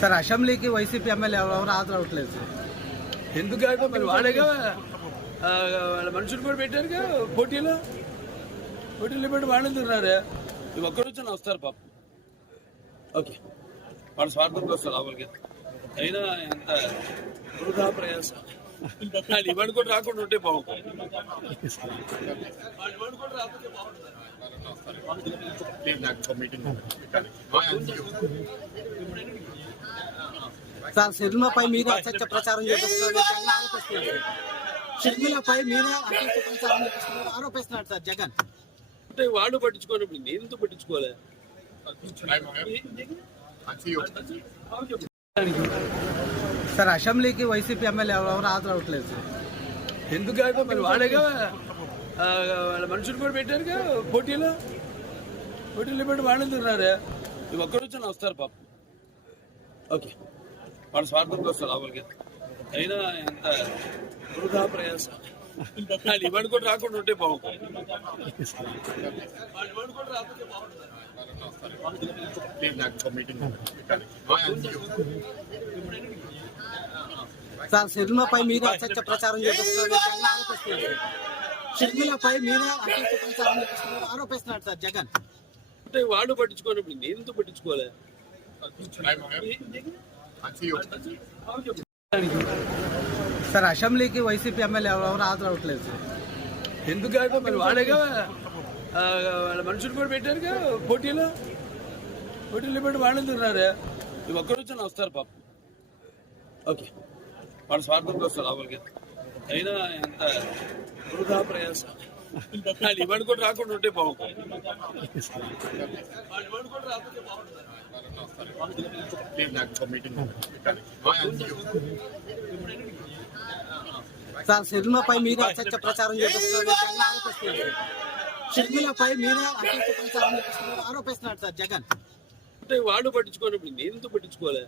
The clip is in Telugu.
సార్ అసెంబ్లీకి వైసీపీ ఎమ్మెల్యే ఎవరు హాజరవట్లేదు సార్. ఎందుకంటే మరి వాళ్ళేగా వాళ్ళ మనుషులు కూడా పెట్టారుగా పోటీలో పెట్టి వాళ్ళు తిన్నారు. ఒక్కరు వచ్చి వస్తారు పాపం. ఓకే, వాళ్ళ స్వార్థం వస్తారు లోపలికి. అయినా ఎంత వృధా ప్రయాసం. వాళ్ళు ఇవాడు కూడా రాకుండా ఉంటే బాగుంటుంది. ఇవాడు కూడా రాకపోతే బాగుంటుంది. సార్ షర్మిలపై మీద అసత్య ప్రచారం చేస్తున్నారు. షర్మిలపై మీద అసత్య ప్రచారం చేస్తున్నారు ఆరోపిస్తున్నాడు సార్ జగన్. అంటే వాళ్ళు పట్టించుకోనప్పుడు నేను ఎందుకు పట్టించుకోలే? సార్ అసెంబ్లీకి వైసీపీ ఎమ్మెల్యే ఎవరు హాజరవట్లేదు సార్. ఎందుకంటే మరి వాళ్ళేగా వాళ్ళ మనుషులు కూడా పెట్టారుగా పోటీలో పెట్టి వాళ్ళు తిన్నారు. ఒక్కరు వచ్చి వస్తారు పాపం. ఓకే, వాళ్ళ స్వార్థం వస్తారు లోపలికి. అయినా ఎంత వృధా ప్రయాసం. వాళ్ళు ఇవాడు కూడా రాకుండా ఉంటే బాగుంటుంది. ఇవాడు కూడా రాకపోతే బాగుంటుంది. సార్ షర్మిలపై మీద అసత్య ప్రచారం చేస్తున్నారు షర్మిలపై మీద అసత్య ప్రచారం చేస్తున్నారు ఆరోపిస్తున్నాడు సార్ జగన్. అంటే వాళ్ళు పట్టించుకోనప్పుడు నేను ఎందుకు పట్టించుకోలే? సార్ అసెంబ్లీకి వైసీపీ ఎమ్మెల్యే ఎవరు హాజరవట్లేదు సార్. ఎందుకంటే మరి వాళ్ళేగా వాళ్ళ మనుషులు కూడా పెట్టారుగా పోటీలో పెట్టి వాళ్ళు తిన్నారు. ఒక్కరు వచ్చి వస్తారు పాపం. ఓకే, వాళ్ళ స్వార్థం వస్తారు లోపలికి. అయినా ఎంత వృధా ప్రయాసం. వాళ్ళు ఇవాడు కూడా రాకుండా ఉంటే బాగుంటుంది. ఇవాడు కూడా రాకపోతే బాగుంటుంది. సార్ షర్మిలపై మీద అసత్య ప్రచారం చేస్తున్నారు షర్మిలపై మీద అసత్య ప్రచారం చేస్తున్నారు ఆరోపిస్తున్నాడు సార్ జగన్. అంటే వాళ్ళు పట్టించుకోనప్పుడు నేను ఎందుకు పట్టించుకోలే?